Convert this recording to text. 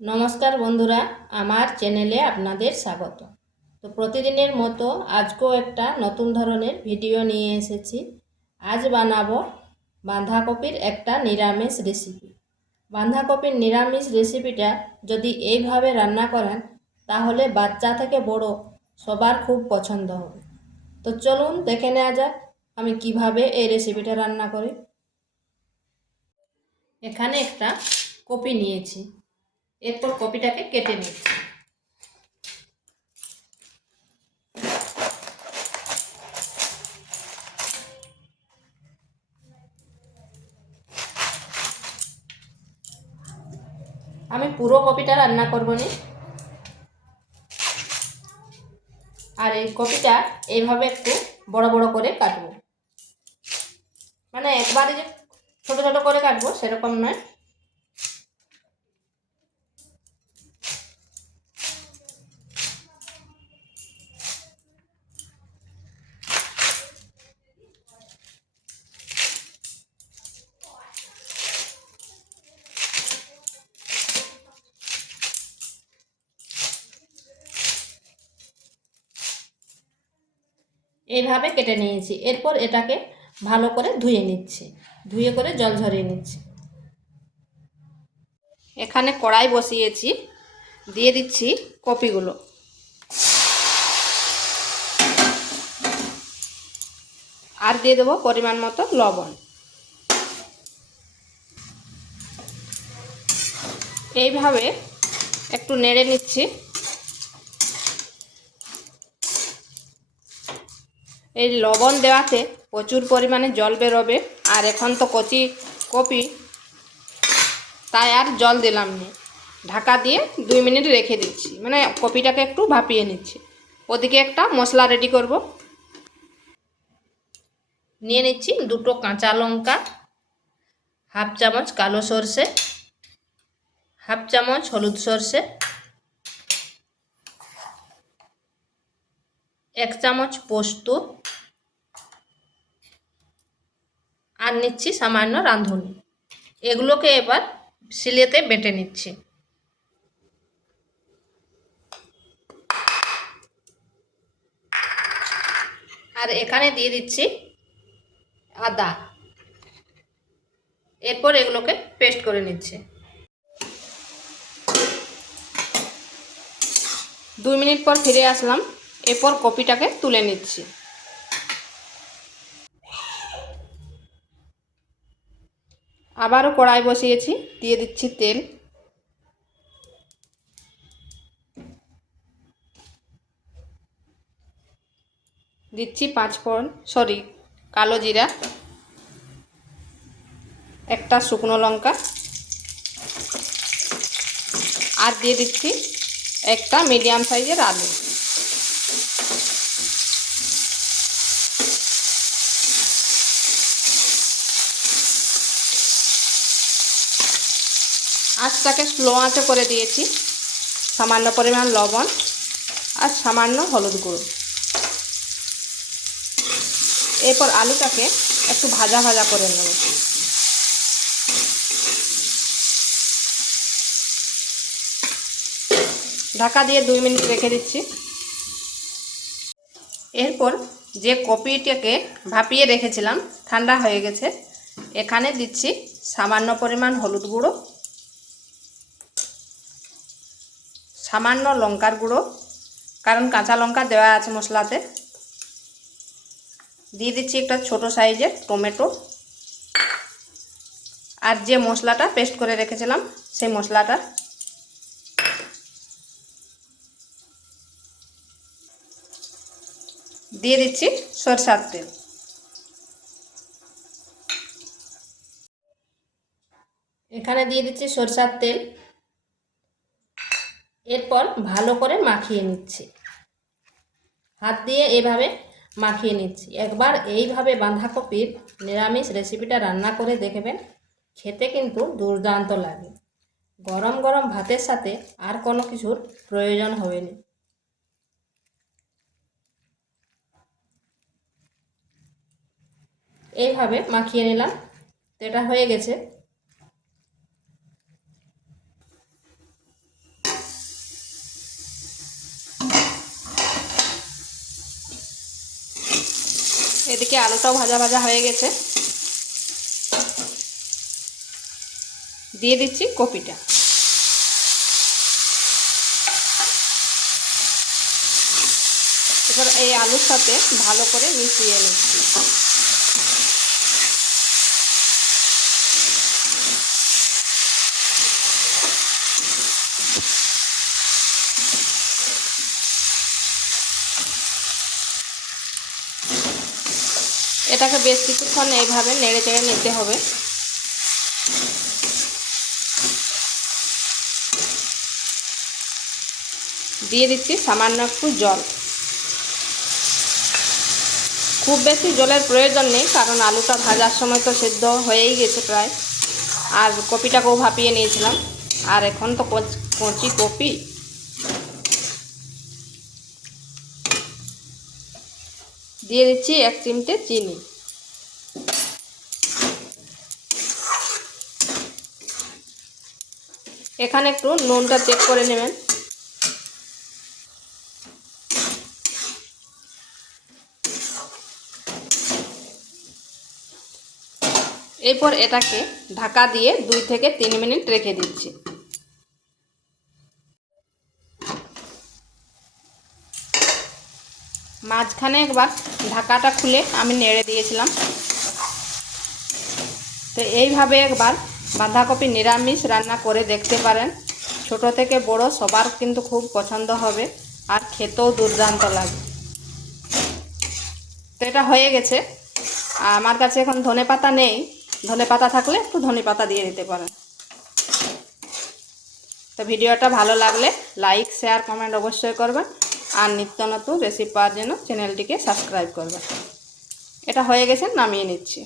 নমস্কার বন্ধুরা, আমার চ্যানেলে আপনাদের স্বাগত। তো প্রতিদিনের মতো আজকেও একটা নতুন ধরনের ভিডিও নিয়ে এসেছি। আজ বানাবো বাঁধাকপির একটা নিরামিষ রেসিপি। বাঁধাকপির নিরামিষ রেসিপিটা যদি এইভাবে রান্না করেন তাহলে বাচ্চা থেকে বড় সবার খুব পছন্দ হবে। তো চলুন দেখে নেওয়া যাক আমি কিভাবে এই রেসিপিটা রান্না করি। এখানে একটা কপি নিয়েছি, এরপর কপিটাকে কেটে নিচ্ছি। আমি পুরো কপিটা রান্না করব না, আর এই কপিটা এইভাবে একটু বড় বড় করে কাটবো, মানে একবারে যে ছোট ছোট করে কাটবো সেরকম নয়। এইভাবে কেটে নিয়েছি, এরপর এটাকে ভালো করে ধুয়ে নিচ্ছি, ধুয়ে করে জল ঝরিয়ে নিচ্ছি। এখানে কড়াই বসিয়েছি, দিয়ে দিচ্ছি কপিগুলো, আর দিয়ে দেবো পরিমাণ মতো লবণ। এইভাবে একটু নেড়ে নিচ্ছি। এই লবণ দেওয়াতে প্রচুর পরিমাণে জল বেরোবে, আর এখন তো কচি কপি, তাই আর জল দিলাম না। ঢাকা দিয়ে 2 মিনিট রেখে দিচ্ছি, মানে কপিটাকে একটু ভাপিয়ে নিচ্ছি। ওদিকে একটা মশলা রেডি করব। নিয়ে নিচ্ছি 2টো কাঁচা লঙ্কা, হাফ চামচ কালো সর্ষে, হাফ চামচ হলুদ সর্ষে, 1 চামচ পোস্ত, আর নিচ্ছি সামান্য রাঁধুনি। এগুলোকে এবার শিলেতে বেটে নিচ্ছি। আর এখানে দিয়ে দিচ্ছি আদা, এরপর এগুলোকে পেস্ট করে নিচ্ছি। 2 মিনিট পর ফিরে আসলাম, এরপর কপিটাকে তুলে নিচ্ছি। আবারও কড়াই বসিয়েছি, দিয়ে দিচ্ছি তেল, দিচ্ছি 5 ফোড়ন, কালো জিরা, একটা শুকনো লঙ্কা, আর দিয়ে দিচ্ছি একটা মিডিয়াম সাইজের আলু। আঁচটাকে স্লো আঁচে করে দিয়েছি, সামান্য পরিমাণ লবণ আর সামান্য হলুদ গুঁড়ো। এরপর আলুটাকে একটু ভাজা ভাজা করে নেব। ঢাকা দিয়ে 2 মিনিট রেখে দিচ্ছি। এরপর যে কপিটাকে ভাপিয়ে রেখেছিলাম ঠান্ডা হয়ে গেছে, এখানে দিচ্ছি সামান্য পরিমাণ হলুদ গুঁড়ো, সামান্য লঙ্কার গুঁড়ো, কারণ কাঁচা লঙ্কা দেওয়া আছে মশলাতে। দিয়ে দিচ্ছি একটা ছোট সাইজের টমেটো, আর যে মশলাটা পেস্ট করে রেখেছিলাম সেই মশলাটা। দিয়ে দিচ্ছি সরষের তেল। এখানে দিয়ে দিচ্ছি সরষের তেল, এরপর ভালো করে মাখিয়ে নিচ্ছি, হাত দিয়ে এভাবে মাখিয়ে নিচ্ছি। একবার এইভাবে বাঁধাকপির নিরামিষ রেসিপিটা রান্না করে দেখবেন, খেতে কিন্তু দুর্দান্ত লাগে। গরম গরম ভাতের সাথে আর কোনো কিছুর প্রয়োজন হবে না। এইভাবে মাখিয়ে নিলাম, তো এটা হয়ে গেছে। এদিকে আলুটাও ভাজা ভাজা হয়ে গেছে, দিয়ে দিচ্ছি কপিটা। এবার এই আলুর সাথে ভালো করে মিশিয়ে নিচ্ছি। এটাকে বেশ কিছুক্ষণ এইভাবে নেড়ে চেড়ে নিতে হবে। দিয়ে দিচ্ছি সামান্য একটু জল। খুব বেশি জলের প্রয়োজন নেই, কারণ আলুটা ভাজার সময় তো সেদ্ধ হয়েই গেছে প্রায়, আর কপিটাকেও ভাপিয়ে নিয়েছিলাম, আর এখন তো কচি কপি। দিয়ে দিচ্ছি 1 চিমটে চিনি। এখানে একটু নুনটা চেক করে নেবেন। এরপর এটাকে ঢাকা দিয়ে 2 থেকে 3 মিনিট রেখে দিচ্ছি। মাঝখানে একবার ঢাকাটা খুলে আমি নেড়ে দিয়েছিলাম। তো এইভাবে একবার বাঁধাকপি নিরামিষ রান্না করে দেখতে পারেন। ছোট থেকে বড় সবার কিন্তু খুব পছন্দ হবে, আর খেতেও দুর্দান্ত লাগে। তো এটা হয়ে গেছে। আমার কাছে এখন ধনেপাতা নেই, ধনেপাতা থাকলে একটু ধনেপাতা দিয়ে দিতে পারেন। তো ভিডিওটা ভালো লাগলে লাইক, শেয়ার, কমেন্ট অবশ্যই করবেন, আর নিত্য নতুন রেসিপি পাওয়ার জন্য চ্যানেলটিকে সাবস্ক্রাইব করবেন। এটা হয়ে গেছে, নামিয়ে নিচ্ছি।